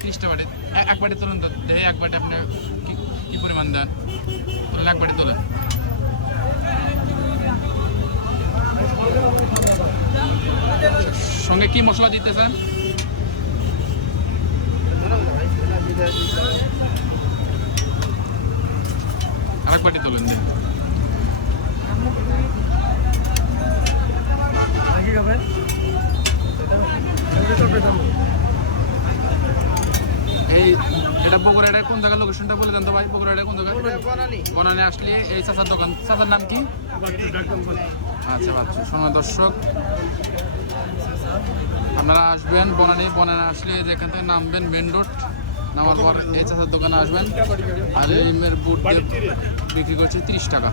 30টা বাটি এক বাটি তুলুন তো দেখে এক বাটি আপনি কি পরিমাণ দেন তুলেন এক বাটি তোলেন সঙ্গে কি মশলা দিতেছেন আরেক বাটি তোলেন দিন এই এটা বগুড়া এটা কোন জায়গার লোকেশনটা বলে দেন তো ভাই বগুড়া এটা কোন জায়গায় বনানী আসলে এই চাচার দোকান চাচার নাম কি আচ্ছা আচ্ছা শোনা দর্শক আপনারা আসবেন বনানী আসলে যেখান থেকে নামবেন মেন রোড নামার পর এই চাচার দোকানে আসবেন আর এই বুট বিক্রি করছে 30 টাকা